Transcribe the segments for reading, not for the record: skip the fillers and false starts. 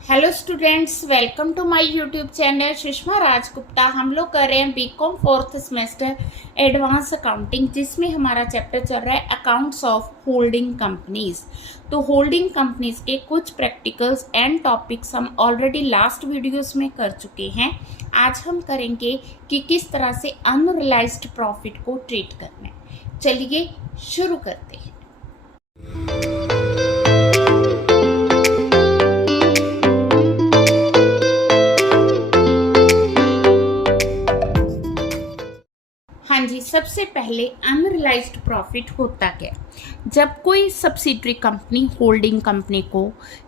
Hello students, welcome to my YouTube channel Sushma Rajgupta. हम लोग कर रहे हैं BCom fourth semester advance accounting, जिसमें हमारा चैप्टर चल रहा है अकाउंट्स ऑफ होल्डिंग कंपनीज। तो होल्डिंग कंपनीज के कुछ प्रैक्टिकल्स एंड टॉपिक्स हम ऑलरेडी लास्ट वीडियोस में कर चुके हैं। आज हम करेंगे कि किस तरह से अनरियलाइज्ड प्रॉफिट को ट्रीट करना है। चलिए शुरू करते हैं। हाँ जी, सबसे पहले अनरियलाइज्ड प्रॉफिट होता क्या? जब कोई सब्सिडरी कंपनी होल्डिंग कंपनी को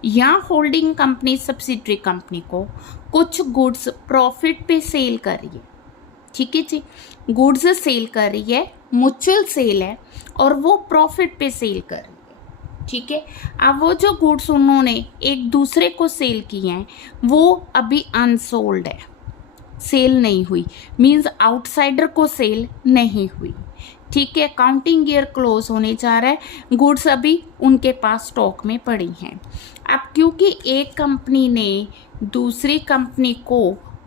या होल्डिंग कंपनी सब्सिडरी कंपनी को कुछ गुड्स प्रॉफिट पे सेल कर रही है, ठीक है जी, गुड्स सेल कर रही है, म्यूचुअल सेल है और वो प्रॉफिट पे सेल कर रही है, ठीक है। अब वो जो गुड्स उन्होंने एक दूसरे को सेल किए हैं वो अभी अनसोल्ड है, सेल नहीं हुई, मीन्स आउटसाइडर को सेल नहीं हुई, ठीक है। अकाउंटिंग ईयर क्लोज होने जा रहा है, गुड्स अभी उनके पास स्टॉक में पड़ी हैं। अब क्योंकि एक कंपनी ने दूसरी कंपनी को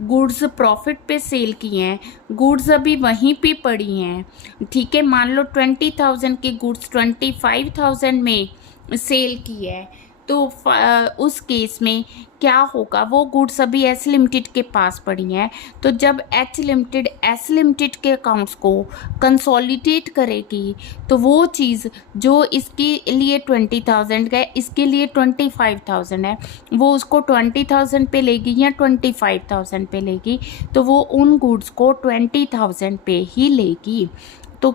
गुड्स प्रॉफिट पे सेल किए हैं, गुड्स अभी वहीं पे पड़ी हैं, ठीक है। मान लो 20,000 की गुड्स 25,000 में सेल की है, तो उस केस में क्या होगा, वो गुड्स अभी एस लिमिटेड के पास पड़ी हैं। तो जब एच लिमिटेड एस लिमिटेड के अकाउंट्स को कंसोलिडेट करेगी तो वो चीज़ जो इसके लिए 20,000 का है, इसके लिए 25,000 है, वो उसको 20,000 पे लेगी या 25,000 पे लेगी, तो वो उन गुड्स को 20,000 पे ही लेगी। तो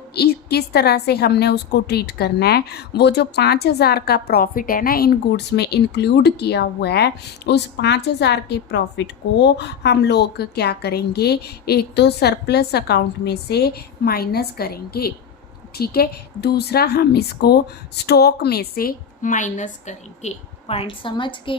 किस तरह से हमने उसको ट्रीट करना है, वो जो 5,000 का प्रॉफिट है ना इन गुड्स में इंक्लूड किया हुआ है, उस 5,000 के प्रॉफिट को हम लोग क्या करेंगे, एक तो सरप्लस अकाउंट में से माइनस करेंगे, ठीक है। दूसरा हम इसको स्टॉक में से माइनस करेंगे। पॉइंट समझ के,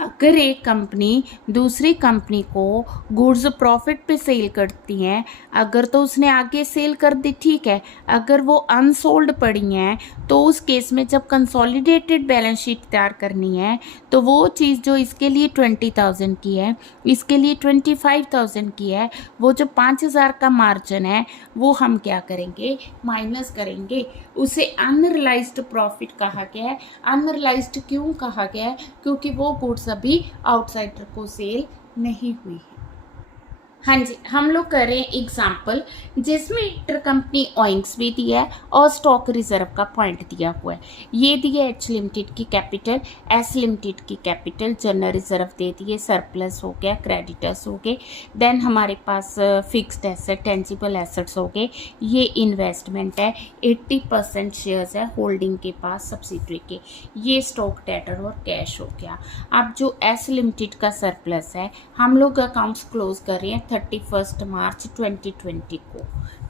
अगर एक कंपनी दूसरी कंपनी को गुड्स प्रॉफिट पे सेल करती हैं, अगर तो उसने आगे सेल कर दी, ठीक है। अगर वो अनसोल्ड पड़ी हैं तो उस केस में जब कंसोलिडेटेड बैलेंस शीट तैयार करनी है तो वो चीज़ जो इसके लिए 20,000 की है, इसके लिए 25,000 की है, वो जो 5,000 का मार्जिन है वो हम क्या करेंगे, माइनस करेंगे। उसे अनरियलाइज्ड प्रॉफिट कहा गया है। अनरियलाइज्ड क्यों कहा गया है? क्योंकि वो गुड्स अभी आउटसाइडर को सेल नहीं हुई है। हाँ जी, हम लोग कर रहे हैं एग्जाम्पल जिसमें इंटरकंपनी ओइंग्स भी दिया है और स्टॉक रिजर्व का पॉइंट दिया हुआ है। ये दिया एच लिमिटेड की कैपिटल, एस लिमिटेड की कैपिटल, जनरल रिजर्व दे दिए, सरप्लस हो गया, क्रेडिटर्स हो गए, देन हमारे पास फिक्स्ड एसेट, टेंजिबल एसेट्स हो गए, ये इन्वेस्टमेंट है, 80% शेयर्स है होल्डिंग के पास सब्सिडरी के, ये स्टॉक डेटर और कैश हो गया। अब जो एस लिमिटेड का सरप्लस है, हम लोग अकाउंट्स क्लोज कर रहे हैं 31 मार्च 2020 को,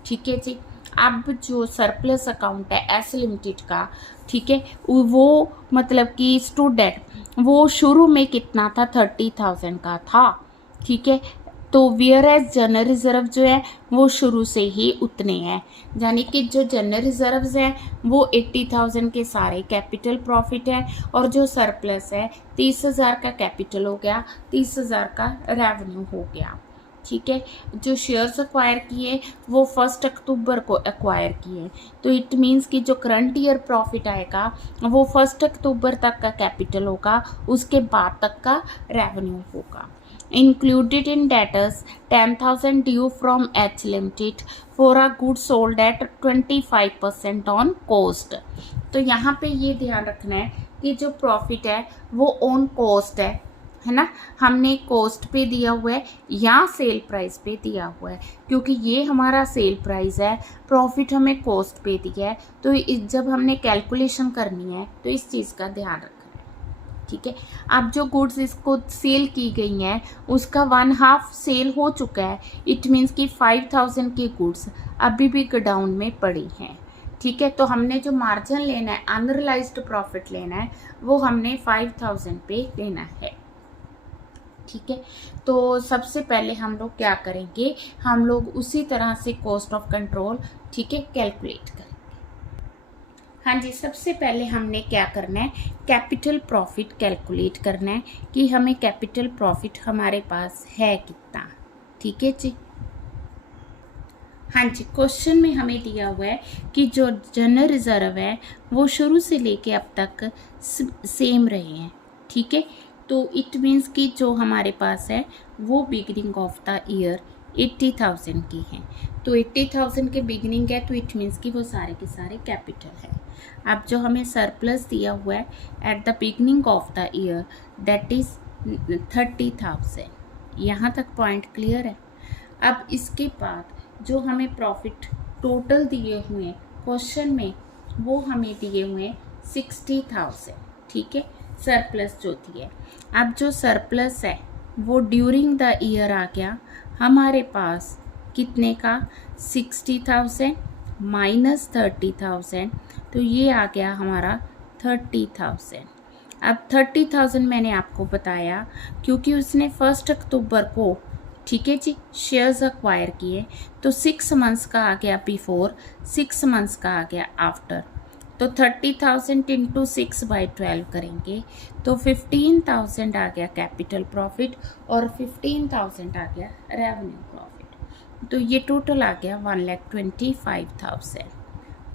ठीक है जी। अब जो सरप्लस अकाउंट है एस लिमिटेड का, ठीक है, वो मतलब कि स्टूडेंट वो शुरू में कितना था, 30,000 का था, ठीक है। तो वेयर एज जनरल रिजर्व जो है वो शुरू से ही उतने हैं, यानी कि जो जनरल रिजर्व्स हैं वो 80,000 के सारे कैपिटल प्रॉफिट है, और जो सरप्लस है 30,000 का कैपिटल हो गया, 30,000 का रेवेन्यू हो गया, ठीक है। जो शेयर्स एक्वायर किए वो 1 अक्टूबर को एक्वायर किए, तो इट मीन्स कि जो करंट ईयर प्रॉफिट आएगा वो 1 अक्टूबर तक का कैपिटल होगा, उसके बाद तक का रेवेन्यू होगा। Included in debtors 10,000 due from H Limited for a good sold at 25% on cost। तो यहाँ पे ये ध्यान रखना है कि जो प्रॉफिट है वो ऑन कॉस्ट है ना, हमने कॉस्ट पे दिया हुआ है या सेल प्राइस पे दिया हुआ है, क्योंकि ये हमारा सेल प्राइस है, प्रॉफिट हमें कॉस्ट पे दिया है, तो जब हमने कैलकुलेशन करनी है तो इस चीज़ का ध्यान रखना है, ठीक है। अब जो गुड्स इसको सेल की गई हैं उसका 1/2 सेल हो चुका है, इट मीन्स कि 5,000 की गुड्स अभी भी गोडाउन में पड़ी हैं, ठीक है। तो हमने जो मार्जिन लेना है, अनरियलाइज्ड प्रॉफिट लेना है, वो हमने 5,000 पे लेना है, ठीक है। तो सबसे पहले हम लोग क्या करेंगे, हम लोग उसी तरह से कॉस्ट ऑफ कंट्रोल, ठीक है, कैलकुलेट करेंगे। हाँ जी, सबसे पहले हमने क्या करना है, कैपिटल प्रॉफिट कैलकुलेट करना है कि हमें कैपिटल प्रॉफिट हमारे पास है कितना। ठीक है जी। हाँ जी, क्वेश्चन में हमें दिया हुआ है कि जो जनरल रिजर्व है वो शुरू से लेके अब तक सेम रहे हैं। ठीक है, तो इट मीन्स कि जो हमारे पास है वो बिगिनिंग ऑफ द ईयर 80,000 की है। तो 80,000 के बिगिनिंग है तो इट मीन्स कि वो सारे के सारे कैपिटल है। अब जो हमें सरप्लस दिया हुआ है at the beginning of the year that is 30,000। यहाँ तक पॉइंट क्लियर है। अब इसके बाद जो हमें प्रॉफिट टोटल दिए हुए हैं क्वेश्चन में वो हमें दिए हुए हैं 60,000। ठीक है, सरप्लस जो दिए। अब जो सरप्लस है वो ड्यूरिंग द ईयर आ गया हमारे पास कितने का, 60,000 माइनस 30,000, तो ये आ गया हमारा 30,000। अब 30,000 मैंने आपको बताया क्योंकि उसने 1 अक्टूबर को, ठीक है जी, शेयर्स अक्वायर किए, तो 6 मंथ्स का आ गया बिफोर, 6 मंथ्स का आ गया आफ्टर। तो 30,000 इंटू 6/12 करेंगे तो 15,000 आ गया कैपिटल प्रॉफिट और 15,000 आ गया रेवेन्यू प्रॉफिट। तो ये टोटल आ गया 1,25,000।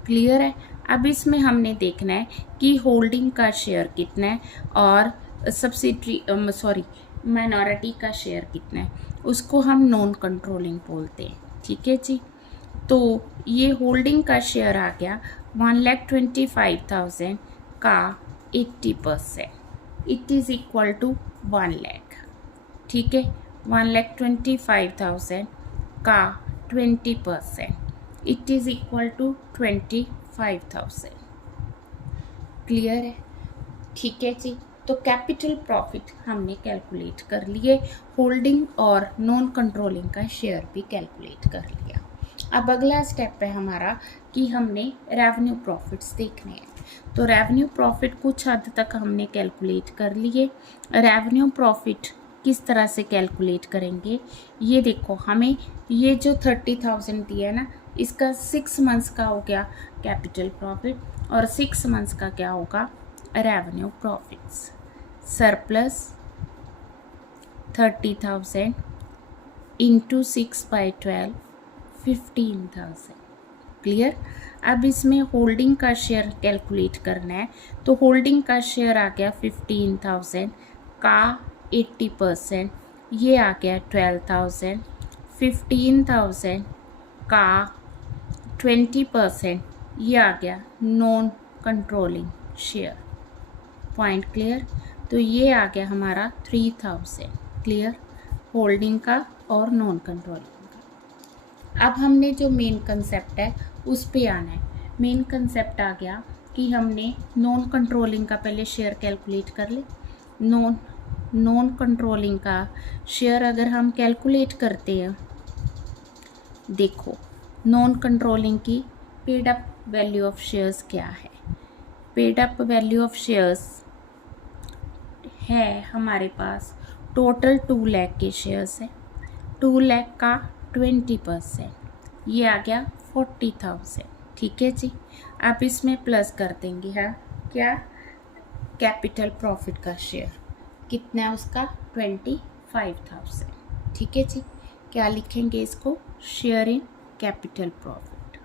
क्लियर है। अब इसमें हमने देखना है कि होल्डिंग का शेयर कितना है और सब्सिडरी माइनॉरिटी का शेयर कितना है, उसको हम नॉन कंट्रोलिंग बोलते हैं। ठीक है जी। तो ये होल्डिंग का शेयर आ गया 1,25,000 का 80%, it is equal to 1 lakh. ठीक है, 1,25,000 का 20%, it is equal to 25,000। Clear है। ठीक है जी। तो कैपिटल प्रॉफिट हमने कैलकुलेट कर लिए, होल्डिंग और नॉन कंट्रोलिंग का शेयर भी कैलकुलेट कर लिया। अब अगला स्टेप है हमारा कि हमने रेवेन्यू प्रॉफिट्स देखने हैं। तो रेवेन्यू प्रॉफिट कुछ हद तक हमने कैलकुलेट कर लिए। रेवेन्यू प्रॉफिट किस तरह से कैलकुलेट करेंगे, ये देखो, हमें ये जो 30,000 दिया है ना, इसका 6 मंथ्स का हो गया कैपिटल प्रॉफिट और 6 मंथ्स का क्या होगा, revenue profits. Surplus 30,000 into 6/12 15,000। Clear. अब इसमें होल्डिंग का शेयर कैलकुलेट करना है, तो होल्डिंग का शेयर आ गया 15,000 का 80%, ये आ गया 12,000। 15,000 का 20%, ये आ गया non controlling share. Point clear. तो ये आ गया हमारा 3,000। क्लियर, होल्डिंग का और नॉन कंट्रोलिंग का। अब हमने जो मेन कंसेप्ट है उस पे आना है। मेन कंसेप्ट आ गया कि हमने नॉन कंट्रोलिंग का पहले शेयर कैलकुलेट कर ले। नॉन कंट्रोलिंग का शेयर अगर हम कैलकुलेट करते हैं, देखो नॉन कंट्रोलिंग की paid up value of shares क्या है। Paid up value of shares है हमारे पास, टोटल 2 लाख के शेयर्स है, 2 लाख का 20%, ये आ गया 40,000। ठीक है जी। आप इसमें प्लस कर देंगे, है क्या, कैपिटल प्रॉफिट का शेयर कितना है उसका, 25,000। ठीक है जी। क्या लिखेंगे इसको, शेयर इन कैपिटल प्रॉफिट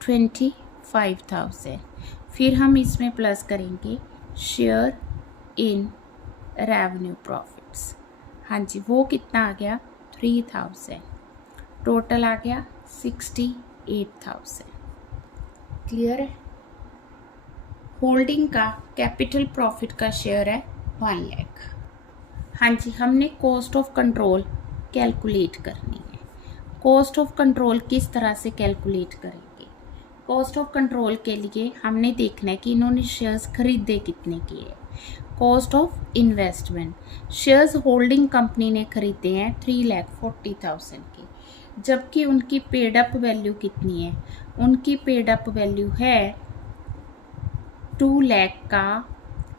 25,000। फिर हम इसमें प्लस करेंगे शेयर इन रेवेन्यू प्रॉफिट्स। हाँ जी, वो कितना आ गया, 3,000। टोटल आ गया 68,000। क्लियर है। होल्डिंग का कैपिटल प्रॉफिट का शेयर है 1 लाख। हाँ जी, हमने कॉस्ट ऑफ कंट्रोल कैलकुलेट करनी है। कॉस्ट ऑफ कंट्रोल किस तरह से कैलकुलेट करेंगे, कॉस्ट ऑफ कंट्रोल के लिए हमने देखना है कि इन्होंने शेयर्स खरीदे कितने के हैं। Cost of investment, shares holding company ने खरीदे हैं 3,40,000 के, जबकि उनकी पेड अप वैल्यू कितनी है, उनकी पेड अप वैल्यू है 2 लाख का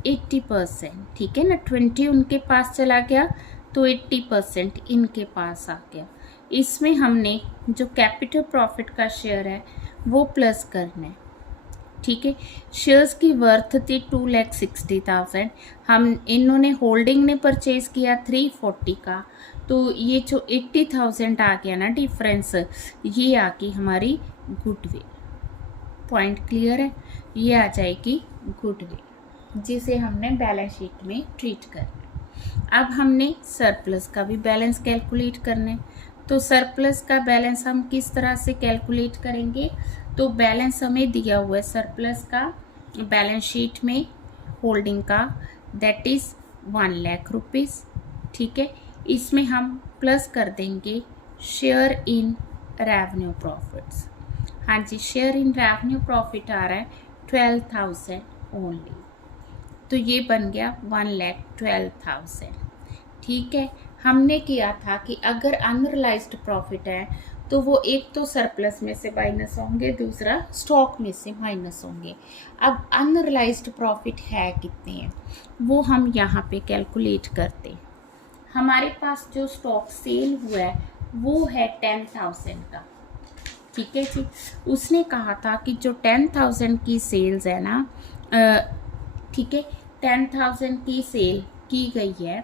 80%। ठीक है ना, 20 उनके पास चला गया तो 80% इनके पास आ गया, इसमें हमने जो कैपिटल प्रॉफिट का शेयर है वो प्लस करना है, ठीक है। शेयर्स की वर्थ थी 2,60,000, हम इन्होंने होल्डिंग ने परचेज किया 340 का, तो ये जो 80,000 आ गया ना डिफरेंस, ये आ गई हमारी गुडविल। पॉइंट क्लियर है? ये आ जाएगी गुडविल, जिसे हमने बैलेंस शीट में ट्रीट करना है। अब हमने सरप्लस का भी बैलेंस कैलकुलेट करना है, तो सरप्लस का बैलेंस हम किस तरह से कैलकुलेट करेंगे? तो बैलेंस हमें दिया हुआ है सरप्लस का बैलेंस शीट में होल्डिंग का, दैट इज़ 1 लाख रुपीज़, ठीक है। इसमें हम प्लस कर देंगे शेयर इन रेवेन्यू प्रॉफिट्स। हाँ जी, शेयर इन रेवेन्यू प्रॉफिट आ रहा है 12,000 ओनली, तो ये बन गया 1,12,000, ठीक है। हमने किया था कि अगर अनरियलाइज्ड प्रॉफिट है तो वो एक तो सरप्लस में से माइनस होंगे, दूसरा स्टॉक में से माइनस होंगे। अब अनरियलाइज्ड प्रॉफिट है कितने हैं वो हम यहाँ पे कैलकुलेट करते हैं। हमारे पास जो स्टॉक सेल हुआ है वो है 10,000 का, ठीक है जी। उसने कहा था कि जो 10,000 की सेल्स है ना, ठीक है, 10,000 की सेल की गई है,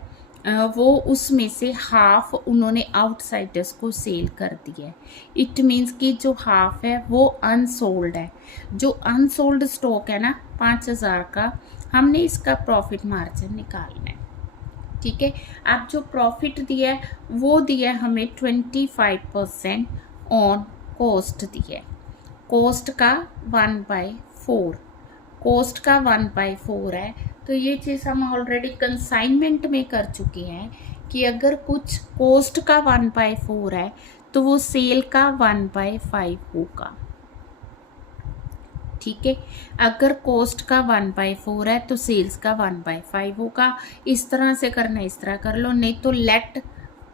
वो उसमें से हाफ उन्होंने आउटसाइडर्स को सेल कर दिया है। इट मीन्स कि जो हाफ है वो अनसोल्ड है। जो अनसोल्ड स्टॉक है ना 5,000 का, हमने इसका प्रॉफिट मार्जिन निकालना है, ठीक है। अब जो प्रॉफिट दिया है वो दिया है हमें 25% ऑन कॉस्ट दिया है। कॉस्ट का 1/4, कॉस्ट का 1/4 है, तो ये चीज़ हम ऑलरेडी कंसाइनमेंट में कर चुके हैं कि अगर कुछ कॉस्ट का 1/4 है तो वो सेल का 1/5 होगा, ठीक है। अगर कॉस्ट का 1/4 है तो सेल्स का 1/5 होगा। इस तरह से करना, इस तरह कर लो, नहीं तो let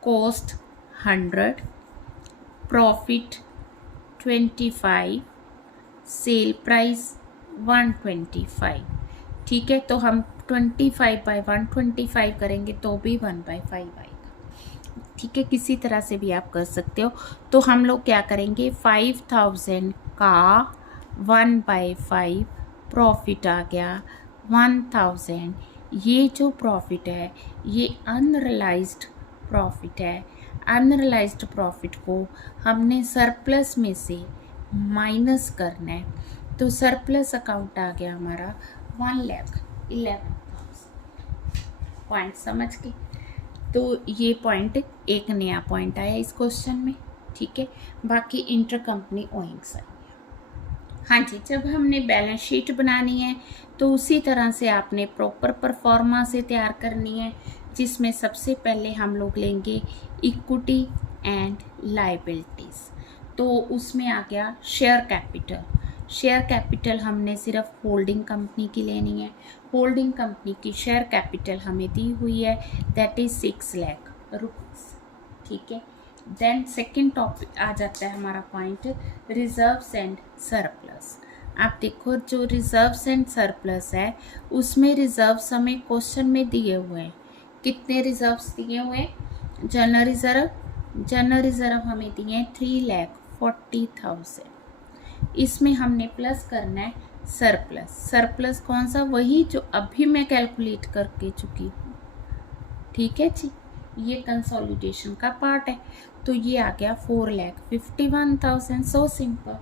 cost 100, profit 25, sale price 125, ठीक है। तो हम 25/125 करेंगे तो भी 1/5 आएगा, ठीक है। किसी तरह से भी आप कर सकते हो। तो हम लोग क्या करेंगे, 5,000 का 1/5 प्रॉफिट आ गया 1,000। ये जो प्रॉफिट है ये अनरियलाइज्ड प्रॉफिट है। अनरियलाइज्ड प्रॉफिट को हमने सरप्लस में से माइनस करना है, तो सरप्लस अकाउंट आ गया हमारा 1,11,000। पॉइंट समझ के? तो ये पॉइंट, एक नया पॉइंट आया इस क्वेश्चन में, ठीक है। बाकी इंटर कंपनी ओइंग्स आई है। हाँ जी, जब हमने बैलेंस शीट बनानी है तो उसी तरह से आपने प्रॉपर परफॉर्मा से तैयार करनी है, जिसमें सबसे पहले हम लोग लेंगे इक्विटी एंड लायबिलिटीज़। तो उसमें आ गया शेयर कैपिटल। शेयर कैपिटल हमने सिर्फ होल्डिंग कंपनी की लेनी है। होल्डिंग कंपनी की शेयर कैपिटल हमें दी हुई है, दैट इज़ 6 लाख रुपीज़, ठीक है। देन सेकंड टॉपिक आ जाता है हमारा पॉइंट रिजर्व्स एंड सरप्लस। आप देखो जो रिजर्व्स एंड सरप्लस है उसमें रिजर्व्स हमें क्वेश्चन में दिए हुए हैं। कितने रिजर्व्स दिए हुए हैं? जनरल रिजर्व हमें दिए हैं 3,40,000। इसमें हमने प्लस करना है सरप्लस। सरप्लस कौन सा? वही जो अभी मैं कैलकुलेट करके चुकी हूँ, ठीक है जी। ये कंसोलिडेशन का पार्ट है, तो ये आ गया 4,51,000। So simple.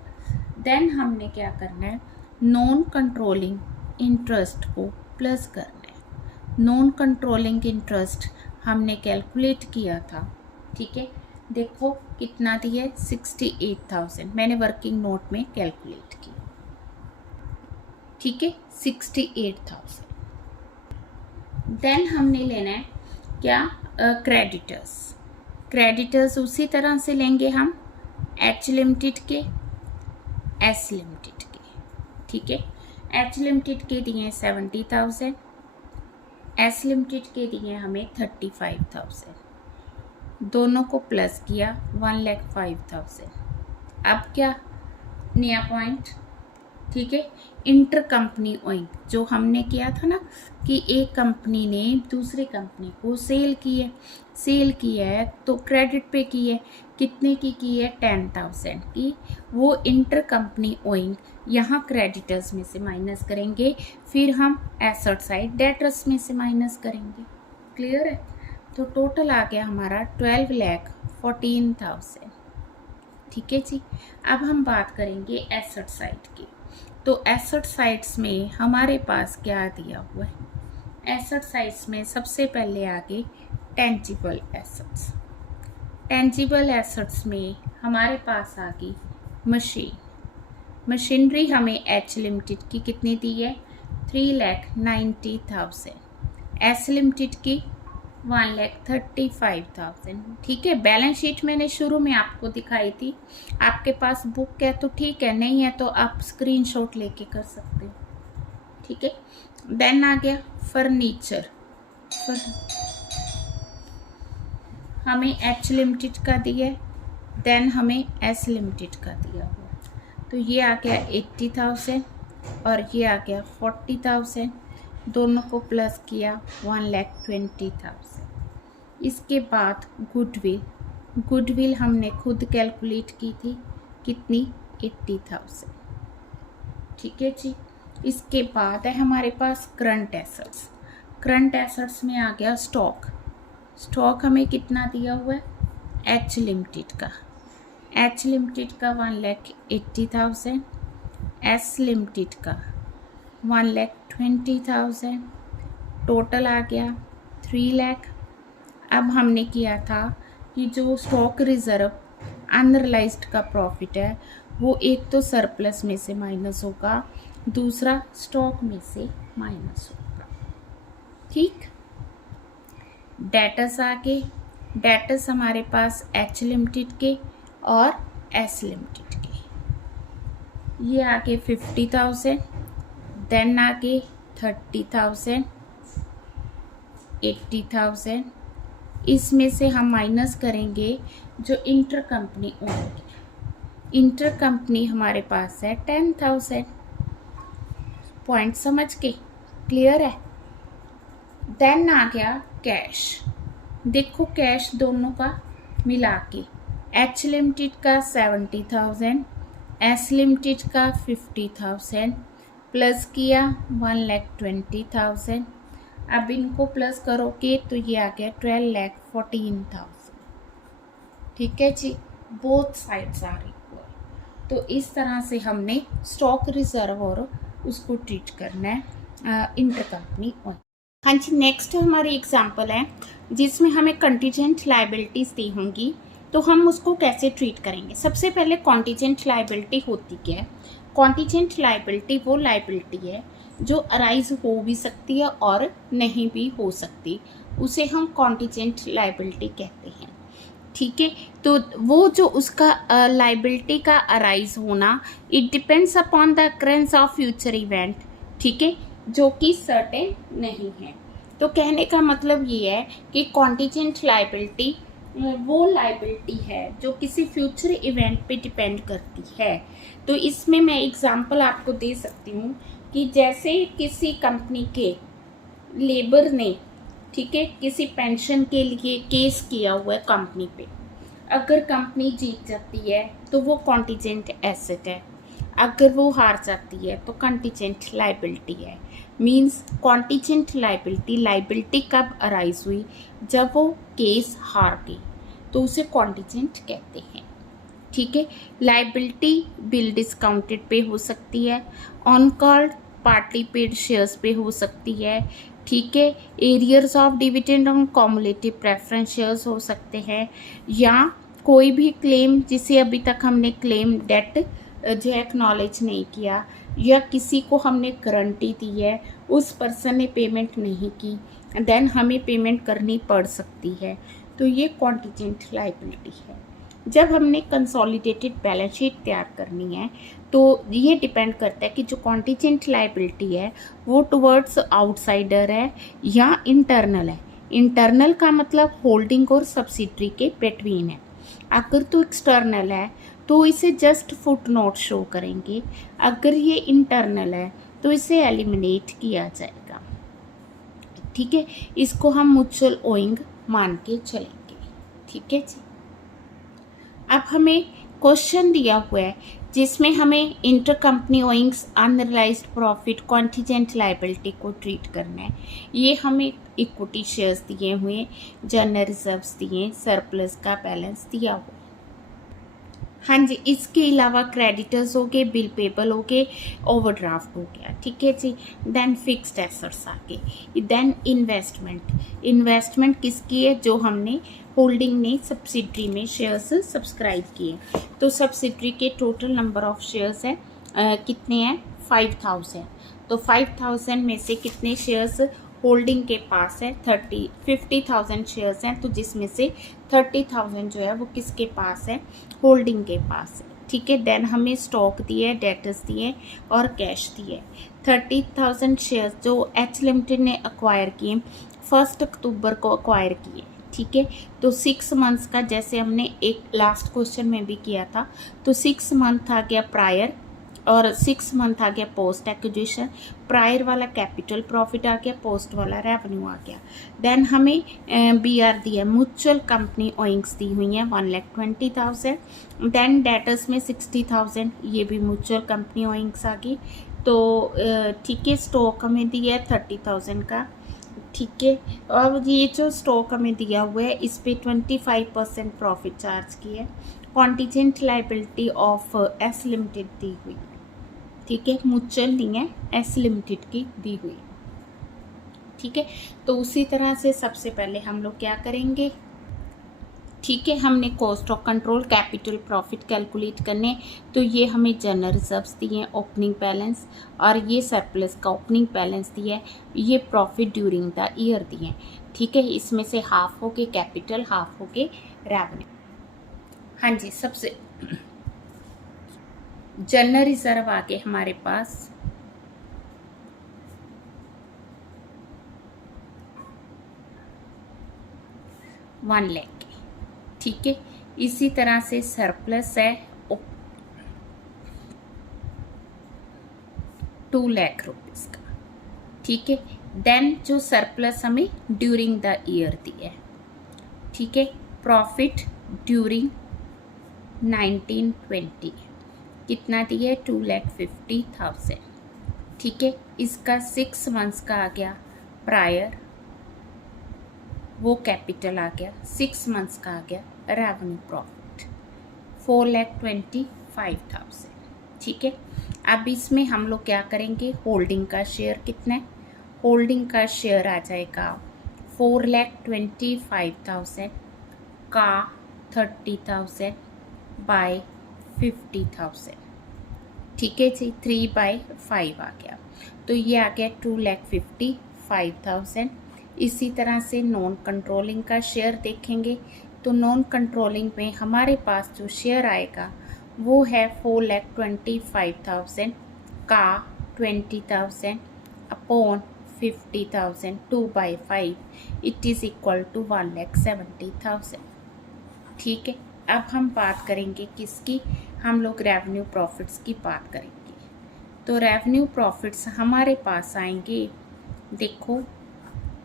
देन हमने क्या करना है, नॉन कंट्रोलिंग इंटरेस्ट को प्लस करना है। नॉन कंट्रोलिंग इंटरेस्ट हमने कैलकुलेट किया था, ठीक है। देखो कितना दिया, 68,000 मैंने वर्किंग नोट में कैलकुलेट की, ठीक है, 68,000। देन हमने लेना है क्या, क्रेडिटर्स। क्रेडिटर्स उसी तरह से लेंगे हम एच लिमिटेड के, एस लिमिटेड के, ठीक है। एच लिमिटेड के दिए 70,000, एस लिमिटेड के दिए हमें 35,000। दोनों को प्लस किया 1,05,000। अब क्या नया पॉइंट, ठीक है। इंटर कंपनी ओइंग, जो हमने किया था ना कि एक कंपनी ने दूसरी कंपनी को सेल की है तो क्रेडिट पे की है, कितने की है 10,000 की, वो इंटर कंपनी ओइंग यहाँ क्रेडिटर्स में से माइनस करेंगे, फिर हम एसेट साइड डेटर्स में से माइनस करेंगे। क्लियर है? तो टोटल आ गया हमारा 12,14,000। ठीक है जी। अब हम बात करेंगे एसेट साइड की। तो एसेट साइड्स में हमारे पास क्या दिया हुआ है? एसेट साइड्स में सबसे पहले आगे टेंजिबल एसेट्स। टेंजिबल एसेट्स में हमारे पास आ गई मशीनरी हमें एच लिमिटेड की कितनी दी है? 3,90,000। एस लिमिटेड की 1,35,000। ठीक है। बैलेंस शीट मैंने शुरू में आपको दिखाई थी, आपके पास बुक है तो ठीक है, नहीं है तो आप स्क्रीनशॉट लेके कर सकते हो। ठीक है। देन आ गया फर्नीचर, हमें एच लिमिटेड का दिया है, देन हमें एस लिमिटेड का दिया हुआ, तो ये आ गया 80,000 और ये आ गया 40,000, दोनों को प्लस किया 1,20,000। इसके बाद गुडविल हमने खुद कैलकुलेट की थी, कितनी? 80,000। ठीक है जी। इसके बाद है हमारे पास करंट एसेट्स में आ गया स्टॉक हमें कितना दिया हुआ है? एच लिमिटेड का 1,80,000, एस लिमिटेड का 1,20,000, टोटल आ गया 3 लाख। अब हमने किया था कि जो स्टॉक रिजर्व अनरियलाइज्ड का प्रॉफिट है वो एक तो सरप्लस में से माइनस होगा, दूसरा स्टॉक में से माइनस होगा। ठीक। डेटर्स आगे, डेटर्स हमारे पास एच लिमिटेड के और एस लिमिटेड के, ये आगे 50,000, देन आगे 30,000, 80,000। इसमें से हम माइनस करेंगे जो inter company owner, inter company हमारे पास है 10,000। पॉइंट समझ के? क्लियर है? देन आ गया कैश। देखो कैश दोनों का मिला के, एच लिमिटेड का 70,000, एस लिमिटेड का 50,000, प्लस किया 1,20,000। अब इनको प्लस करोगे तो ये आ गया 12,14,000। ठीक है जी। Both sides are equal. तो इस तरह से हमने स्टॉक रिजर्व और उसको ट्रीट करना है इंटर कंपनी ओनर। हाँ जी। नेक्स्ट हमारी एग्जांपल है जिसमें हमें कंटीजेंट लायबिलिटीज दी होंगी, तो हम उसको कैसे ट्रीट करेंगे। सबसे पहले कॉन्टीजेंट लायबिलिटी होती क्या है? कॉन्टीजेंट लायबिलिटी वो लायबिलिटी है जो अराइज हो भी सकती है और नहीं भी हो सकती, उसे हम कॉन्टीजेंट लायबिलिटी कहते हैं। ठीक है। तो वो जो उसका लायबिलिटी का अराइज होना, it depends upon the occurrence of future event. ठीक है, जो कि सर्टेन नहीं है। तो कहने का मतलब ये है कि कॉन्टीजेंट लायबिलिटी वो लायबिलिटी है जो किसी फ्यूचर इवेंट पे डिपेंड करती है। तो इसमें मैं एग्जांपल आपको दे सकती हूँ कि जैसे किसी कंपनी के लेबर ने, ठीक है, किसी पेंशन के लिए केस किया हुआ है कंपनी पे, अगर कंपनी जीत जाती है तो वो कॉन्टीजेंट एसेट है, अगर वो हार जाती है तो कंटीजेंट लायबिलिटी है। मींस कॉन्टीजेंट लायबिलिटी कब अराइज हुई? जब वो केस हार गई, तो उसे कॉन्टीजेंट कहते हैं। ठीक है। लायबिलिटी बिल डिस्काउंटेड पे हो सकती है, on called partly paid shares पे हो सकती है। ठीक है। Arrears of dividend on cumulative preference shares हो सकते हैं, या कोई भी क्लेम जिसे अभी तक हमने क्लेम डेट जो एक्नॉलेज नहीं किया, या किसी को हमने गारंटी दी है, उस पर्सन ने पेमेंट नहीं की, देन हमें पेमेंट करनी पड़ सकती है, तो ये कॉन्टीजेंट लायबिलिटी है। जब हमने कंसोलिडेटेड बैलेंस शीट तैयार करनी है तो ये डिपेंड करता है कि जो कॉन्टीजेंट लायबिलिटी है वो टुवर्ड्स आउटसाइडर है या इंटरनल है। इंटरनल का मतलब होल्डिंग और सब्सिडरी के बिटवीन है। अगर तो एक्सटर्नल है तो इसे जस्ट फुट नोट शो करेंगे। अगर ये इंटरनल है तो इसे एलिमिनेट किया जाएगा। ठीक है, इसको हम म्यूचुअल ओइंग मान के चलेंगे। ठीक है जी। अब हमें क्वेश्चन दिया हुआ है जिसमें हमें inter company owings, unrealised profit, contingent liability को ट्रीट करना है। ये हमें इक्विटी शेयर्स दिए हुए, जनरल रिजर्व्स दिए, सरप्लस का बैलेंस दिया हुआ। हाँ जी, इसके अलावा क्रेडिटर्स हो गए, बिल पेबल हो गए, ओवरड्राफ्ट हो गया। ठीक है जी। देन फिक्स्ड एसेट्स आ गए। देन इन्वेस्टमेंट किसकी है? जो हमने होल्डिंग ने सब्सिडरी में शेयर्स सब्सक्राइब किए। तो सब्सिडरी के टोटल नंबर ऑफ शेयर्स है कितने हैं? 5000। तो 5000 में से कितने शेयर्स होल्डिंग के पास है? 50,000 शेयर्स हैं, तो जिसमें से 30,000 जो है वो किसके पास है? होल्डिंग के पास है। ठीक है। देन हमें स्टॉक दिए, डेटर्स दिए और कैश दिए। 30,000 शेयर्स जो एच लिमिटेड ने अक्वायर किए 1 अक्टूबर को अक्वायर किए। ठीक है। तो 6 मंथ्स का, जैसे हमने एक लास्ट क्वेश्चन में भी किया था, तो 6 मंथ आ गया प्रायर और 6 मंथ आ गया पोस्ट एक्विजिशन। प्रायर वाला कैपिटल प्रॉफिट आ गया, पोस्ट वाला रेवेन्यू आ गया। देन हमें BR दिया, म्यूचुअल कंपनी ओइंग्स दी हुई हैं 1,20,000। देन डेटर्स में 60,000, ये भी म्यूचुअल कंपनी ओइंग्स आ गई। तो ठीक है, स्टॉक हमें दिया है 30,000 का। ठीक है। और ये जो स्टॉक हमें दिया हुआ है इस पे 25% प्रॉफिट चार्ज की है। Contingent liability of S limited दी हुई। ठीक है, म्यूचुअल नहीं है, एस लिमिटेड की दी हुई। ठीक है। तो उसी तरह से सबसे पहले हम लोग क्या करेंगे? ठीक है, हमने cost of control, capital profit calculate करने। तो ये हमें जनरल रिजर्व्स दिए हैं, ओपनिंग बैलेंस, और ये सरप्लस का ओपनिंग बैलेंस दिया है। ये प्रॉफिट ड्यूरिंग द ईयर दिए हैं। ठीक है, इसमें से हाफ हो गए कैपिटल, हाफ हो गए रेवेन्यू। हाँ जी, सबसे जनरल रिजर्व आ गए हमारे पास 1 लाख। ठीक है। इसी तरह से सरप्लस है 2 लाख रुपीस का। ठीक है। देन जो सरप्लस हमें ड्यूरिंग द ईयर दिया है। ठीक है। प्रॉफिट ड्यूरिंग 1920 कितना दिया है? 2,50,000। ठीक है। इसका 6 मंथ्स का आ गया प्रायर, वो कैपिटल आ गया। 6 मंथ्स का आ गया रेवेन्यू प्रॉफिट 4,25,000। ठीक है। अब इसमें हम लोग क्या करेंगे? होल्डिंग का शेयर कितना है? होल्डिंग का शेयर आ जाएगा 4,25,000 का 30,000 बाय 50,000। ठीक है जी, 3/5 आ गया। तो ये आ गया 2,55,000। इसी तरह से नॉन कंट्रोलिंग का शेयर देखेंगे तो नॉन कंट्रोलिंग में हमारे पास जो शेयर आएगा वो है 4,25,000 का 20,000 upon 50,000, 2/5, it is equal to 1,70,000। ठीक है। अब हम बात करेंगे किसकी? हम लोग रेवेन्यू प्रॉफिट्स की बात करेंगे। तो रेवेन्यू प्रॉफिट्स हमारे पास आएंगे, देखो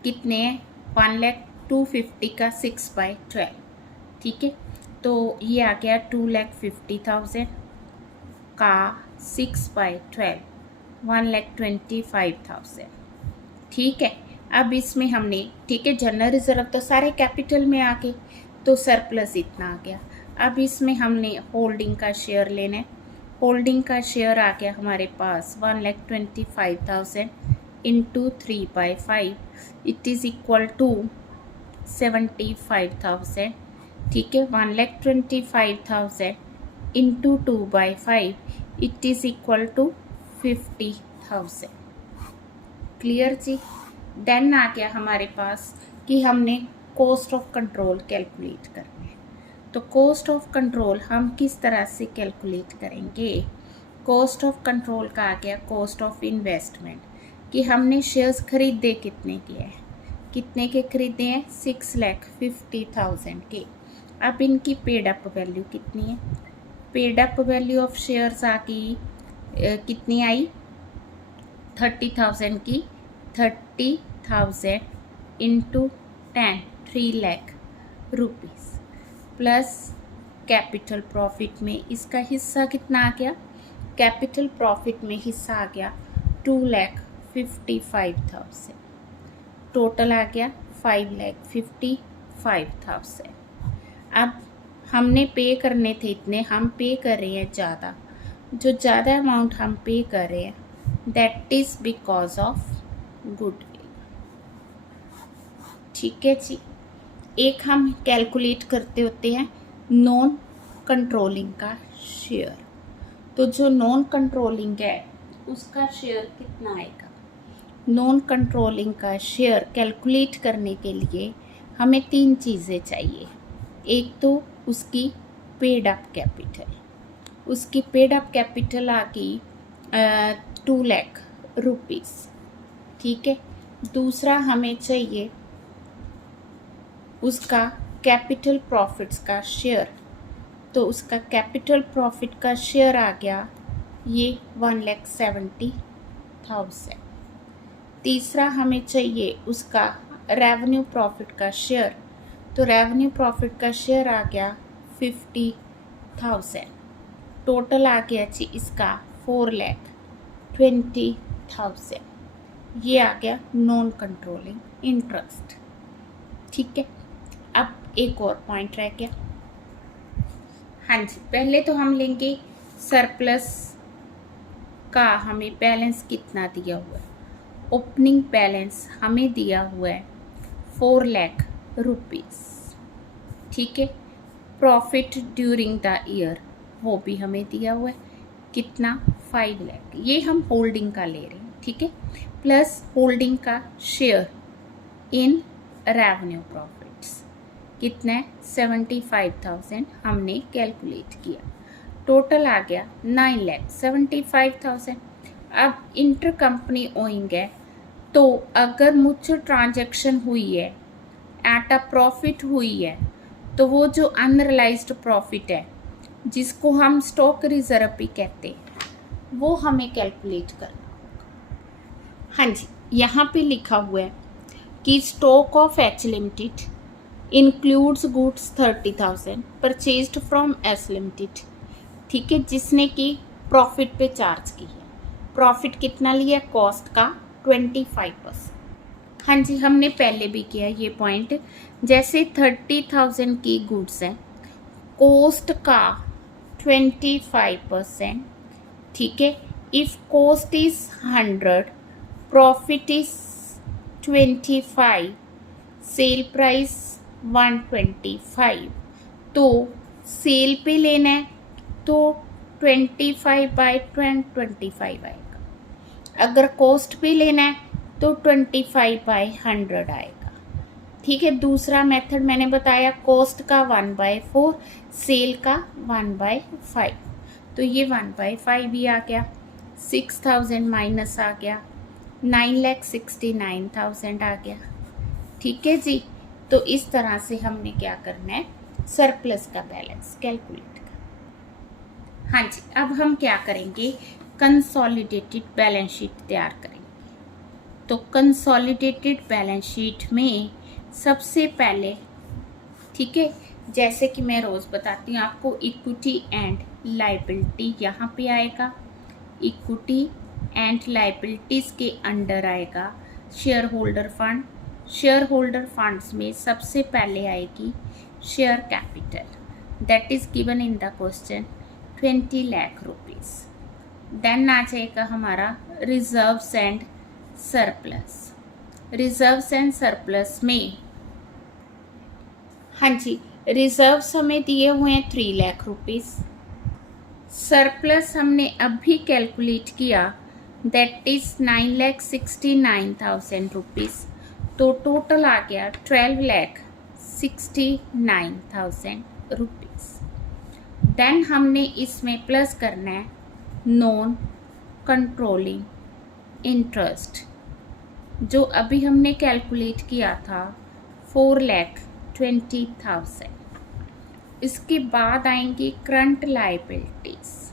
कितने हैं? 1,250 का 6/12। ठीक है। तो ये आ गया 2,50,000 का 6/12, 1,25,000। ठीक है। अब इसमें हमने, ठीक है, जनरल रिजर्व तो सारे कैपिटल में आ गए, तो सरप्लस इतना आ गया। अब इसमें हमने होल्डिंग का शेयर लेना है। होल्डिंग का शेयर आ गया हमारे पास 1,25,000 into 3/5, it is equal to 75,000। ठीक है। 1,25,000 into 2/5, it is equal to 50,000। Clear जी। देन आ गया हमारे पास कि हमने कॉस्ट ऑफ कंट्रोल कैलकुलेट करना है। तो कॉस्ट ऑफ कंट्रोल हम किस तरह से कैलकुलेट करेंगे? कॉस्ट ऑफ कंट्रोल का आ गया कॉस्ट ऑफ इन्वेस्टमेंट, कि हमने शेयर्स खरीदे कितने के हैं? कितने के खरीदे हैं? 6,50,000 के। अब इनकी पेड अप वैल्यू कितनी है? Paid up value of shares आ गई कितनी आई 30,000 की 30,000 into 10 3 lakh rupees plus capital profit में इसका हिस्सा कितना आ गया, कैपिटल प्रॉफिट में हिस्सा आ गया 2,55,000, टोटल आ गया 5,55,000। अब हमने पे करने थे इतने, हम पे कर रहे हैं ज़्यादा, जो ज़्यादा अमाउंट हम पे कर रहे हैं that is because of goodwill. ठीक है जी। एक हम कैलकुलेट करते होते हैं नॉन कंट्रोलिंग का शेयर, तो जो नॉन कंट्रोलिंग है उसका शेयर कितना आएगा। नॉन कंट्रोलिंग का शेयर कैलकुलेट करने के लिए हमें 3 चीज़ें चाहिए। एक तो उसकी पेड अप कैपिटल, उसकी पेड अप कैपिटल आ गई 2 लाख रुपीज़, ठीक है। दूसरा हमें चाहिए उसका कैपिटल प्रॉफिट्स का शेयर, तो उसका कैपिटल प्रॉफिट का शेयर आ गया ये 1,70,000। तीसरा हमें चाहिए उसका रेवेन्यू प्रॉफिट का शेयर, तो रेवेन्यू प्रॉफिट का शेयर आ गया 50,000, टोटल आ गया जी इसका 4,20,000। ये आ गया नॉन कंट्रोलिंग इंटरेस्ट। ठीक है, अब एक और पॉइंट रह गया। हाँ जी, पहले तो हम लेंगे सरप्लस का हमें बैलेंस कितना दिया हुआ है। ओपनिंग बैलेंस हमें दिया हुआ है 4 लाख रुपीज़, ठीक है। प्रॉफिट ड्यूरिंग द ईयर वो भी हमें दिया हुआ है कितना 5 लाख, ये हम होल्डिंग का ले रहे हैं, ठीक है। प्लस होल्डिंग का शेयर इन रेवेन्यू प्रॉफिट्स कितना है 75,000 हमने कैलकुलेट किया, टोटल आ गया 9,75,000। अब इंटर कंपनी ओइंग है, तो अगर म्यूचुअल ट्रांजैक्शन हुई है एट अ प्रॉफिट हुई है, तो वो जो अनरियलाइज्ड प्रॉफिट है जिसको हम स्टॉक रिजर्व भी कहते हैं वो हमें कैलकुलेट करना। हाँ जी, यहाँ पे लिखा हुआ है कि stock of H limited includes goods 30,000 purchased from S limited, ठीक है, जिसने कि प्रॉफिट पे चार्ज की है। प्रॉफिट कितना लिया, कॉस्ट का 25%। हाँ जी, हमने पहले भी किया ये पॉइंट। जैसे 30,000 की गुड्स हैं, कॉस्ट का 25%, ठीक है। If cost is 100, profit is 25, sale price 125, तो सेल पे लेना है तो 25/25 आएगा। अगर कॉस्ट पे लेना है तो 25/100 आएगा, ठीक है। दूसरा मेथड मैंने बताया कॉस्ट का 1/4, सेल का 1/5, तो ये 1/5 ही आ गया। 6,000 माइनस आ गया 9,69,000 आ गया, ठीक है जी। तो इस तरह से हमने क्या करना है, सरप्लस का बैलेंस कैलकुलेट करना। हाँ जी, अब हम क्या करेंगे, कंसोलिडेटेड बैलेंस शीट तैयार करेंगे। तो कंसोलिडेटेड बैलेंस शीट में सबसे पहले, ठीक है, जैसे कि मैं रोज़ बताती हूँ आपको, इक्विटी एंड लायबिलिटी यहाँ पे आएगा। इक्विटी एंड लायबिलिटीज़ के अंडर आएगा shareholder fund. Shareholder funds में सबसे पहले आएगी share capital, that is given in the question 20 lakh rupees. Then आ जाएगा हमारा reserves and surplus. Reserves and surplus में, हाँ जी, रिजर्व्स हमें दिए हुए हैं 3 लाख रुपीज़। सरप्लस हमने अभी कैलकुलेट किया, दैट इज़ 9,69,000 रुपीज़, तो टोटल आ गया 12,69,000 रुपीज़। देन हमने इसमें प्लस करना है नॉन कंट्रोलिंग इंटरेस्ट, जो अभी हमने कैलकुलेट किया था 4,20,000, इसके बाद आएंगे करंट लायबिलिटीज।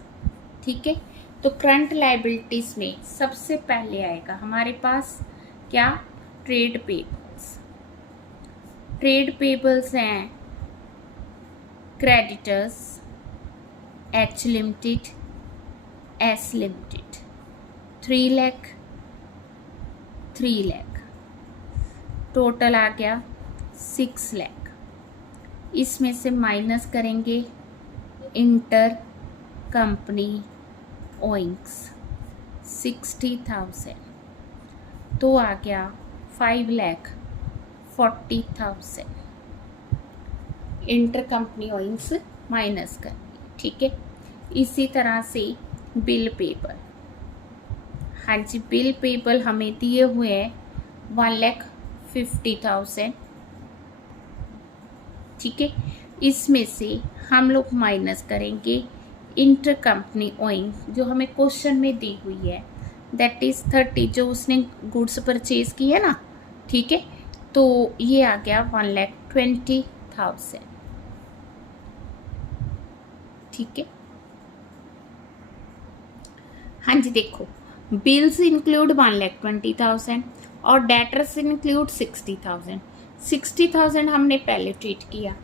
ठीक है, तो करंट लायबिलिटीज में सबसे पहले आएगा हमारे पास क्या, ट्रेड पेबल्स। ट्रेड पेबल्स हैं creditors, H limited, S limited, 3 lakh, 3 lakh, total आ गया 6 लाख। इसमें से माइनस करेंगे इंटर कंपनी ओइंग्स 60,000, तो आ गया 5,40,000 इंटर कंपनी ओइंग्स माइनस करेंगे। ठीक है, इसी तरह से बिल पेबल। हाँ जी, बिल पेबल हमें दिए हुए हैं 1,50,000। ठीक है, इसमें से हम लोग माइनस करेंगे इंटर कंपनी ओइंग जो हमें क्वेश्चन में दी हुई है, दैट इज 30, जो उसने गुड्स परचेज की है ना। ठीक है, तो ये आ गया 1,20,000। ठीक है, हाँ जी, देखो बिल्स इंक्लूड 1,20,000 और डेटर्स इंक्लूड 60,000। 60,000 हमने पहले ट्रीट किया,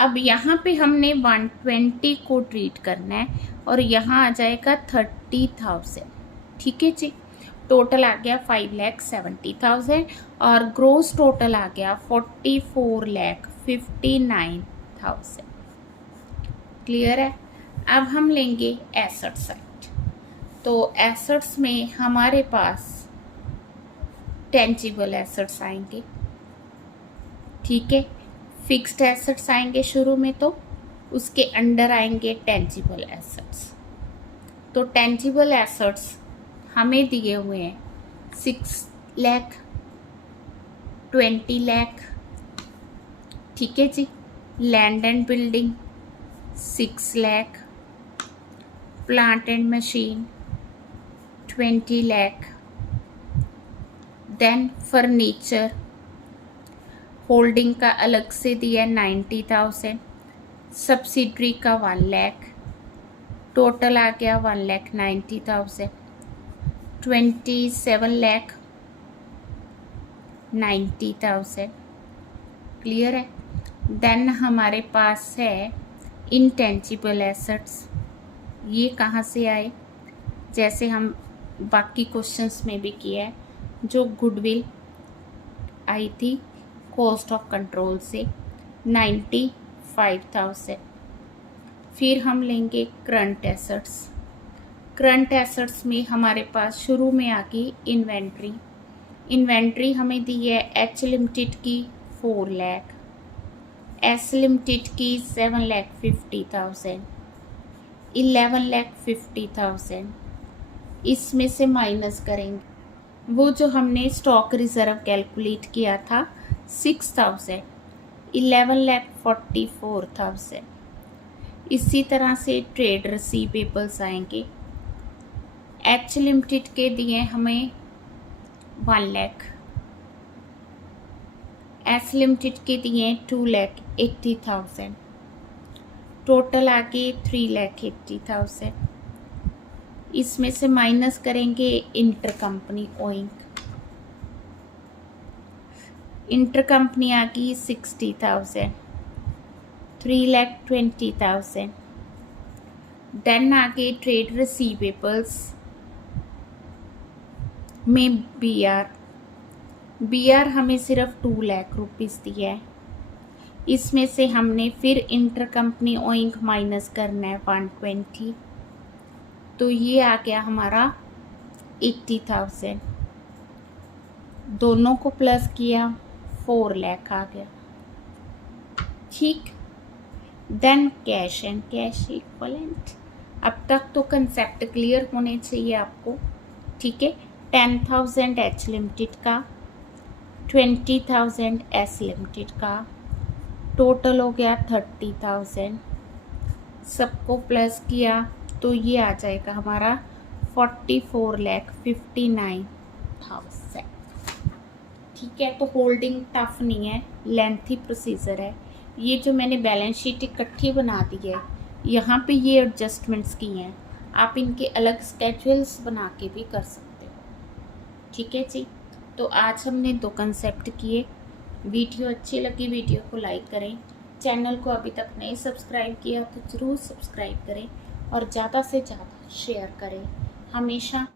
अब यहाँ पे हमने 120 को ट्रीट करना है और यहाँ आ जाएगा 30,000। ठीक है जी, टोटल आ गया 5,70,000 और ग्रोस टोटल आ गया 44,59,000। क्लियर है। अब हम लेंगे एसेट साइड, तो एसेट्स में हमारे पास टेंजिबल एसेट्स आएंगे। ठीक है, फिक्स्ड एसेट्स आएंगे शुरू में, तो उसके अंडर आएंगे टेंजिबल एसेट्स। तो टेंजिबल एसेट्स हमें दिए हुए हैं 6 लाख, 20 लाख। ठीक है जी, land and building 6 lakh, plant and machine 20 lakh, then furniture holding का अलग से दिया 90,000, सब्सिडरी का 1 लाख, टोटल आ गया 1,90,000, 27,90,000। क्लियर है। देन हमारे पास है इंटेंजिबल एसेट्स। ये कहाँ से आए, जैसे हम बाकी क्वेश्चंस में भी किया है, जो गुडविल आई थी कॉस्ट ऑफ कंट्रोल से 95,000। फिर हम लेंगे करंट एसेट्स। करंट एसेट्स में हमारे पास शुरू में आ गई इन्वेंट्री। इन्वेंट्री हमें दी है एच लिमिटेड की 4 लाख, एस लिमिटेड की 7,50,000, 11,50,000। इसमें से माइनस करेंगे वो जो हमने स्टॉक रिजर्व कैलकुलेट किया था 6,000, 11,44,000। इसी तरह से ट्रेड रिसीवेबल्स आएंगे। एच लिमिटेड के दिए हमें 1 लाख, एस लिमिटेड के दिए 2,80,000, टोटल आगे 3,80,000। इसमें से माइनस करेंगे inter company owing. Inter company आ गई 60,000, 3,20,000। देन आगे ट्रेड रिसीवेबल्स में बी आर हमें सिर्फ 2 लाख रुपीज़ दिया है। इसमें से हमने फिर इंटर कंपनी ओइंग माइनस करना है 120, तो ये आ गया हमारा 80,000। दोनों को प्लस किया 4 लाख आ गया। ठीक, then cash and cash equivalent. अब तक तो कंसेप्ट क्लियर होने चाहिए आपको। ठीक है, 10,000 एच लिमिटेड का, 20,000 एस लिमिटेड का, टोटल हो गया 30,000। सबको प्लस किया तो ये आ जाएगा हमारा 44,59,000। ठीक है, तो होल्डिंग टफ नहीं है, लेंथी प्रोसीजर है, ये जो मैंने बैलेंस शीट इकट्ठी बना दी है, यहाँ पे ये एडजस्टमेंट्स की हैं। आप इनके अलग स्केजुअल्स बना के भी कर सकते हो। ठीक है जी, तो आज हमने 2 कंसेप्ट किए। वीडियो अच्छी लगी वीडियो को लाइक करें, चैनल को अभी तक नहीं सब्सक्राइब किया तो ज़रूर सब्सक्राइब करें और ज़्यादा से ज़्यादा शेयर करें। हमेशा